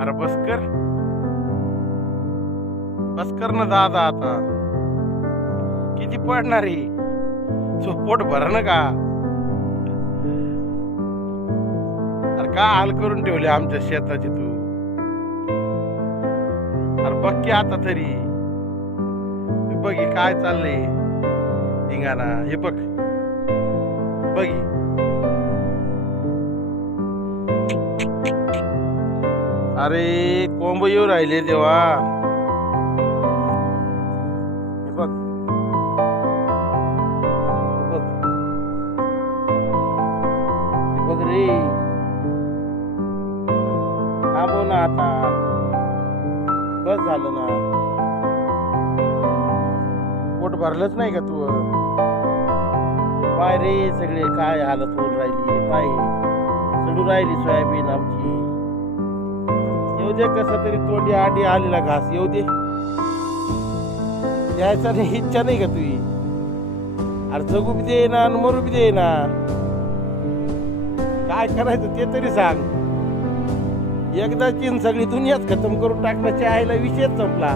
अरे बस कर ना दादा आता. किती पडणार आहे? तू पोट भर ना का? अरे का हाल करून ठेवले आमच्या शेताची तू? अरे बघ की आता तरी. बघ हे काय चाललंय धिंगाणा. हे बघ बघ हे. अरे कोंब येऊ राहिले देवा. हे बघ हे बघ हे बघ रे. थांबव ना आता. बस झालं ना. पोट भरलंच नाही का तू? पाय रे सगळे काय हालत होऊन राहिली. पाय सडू राहिली सोयाबीन आमची. येऊ दे कसं तरी तोंडी आडी आलेला घास येऊ दे. यायचा नाही इच्छा नाही का तुझी? अरे जगू बी दे ना आणि मरू बी दे ना. काय करायचं ते तरी सांग. एकदा चीन सगळी दुनियाच खतम करून टाकण्याच्या आईला विषयच संपला.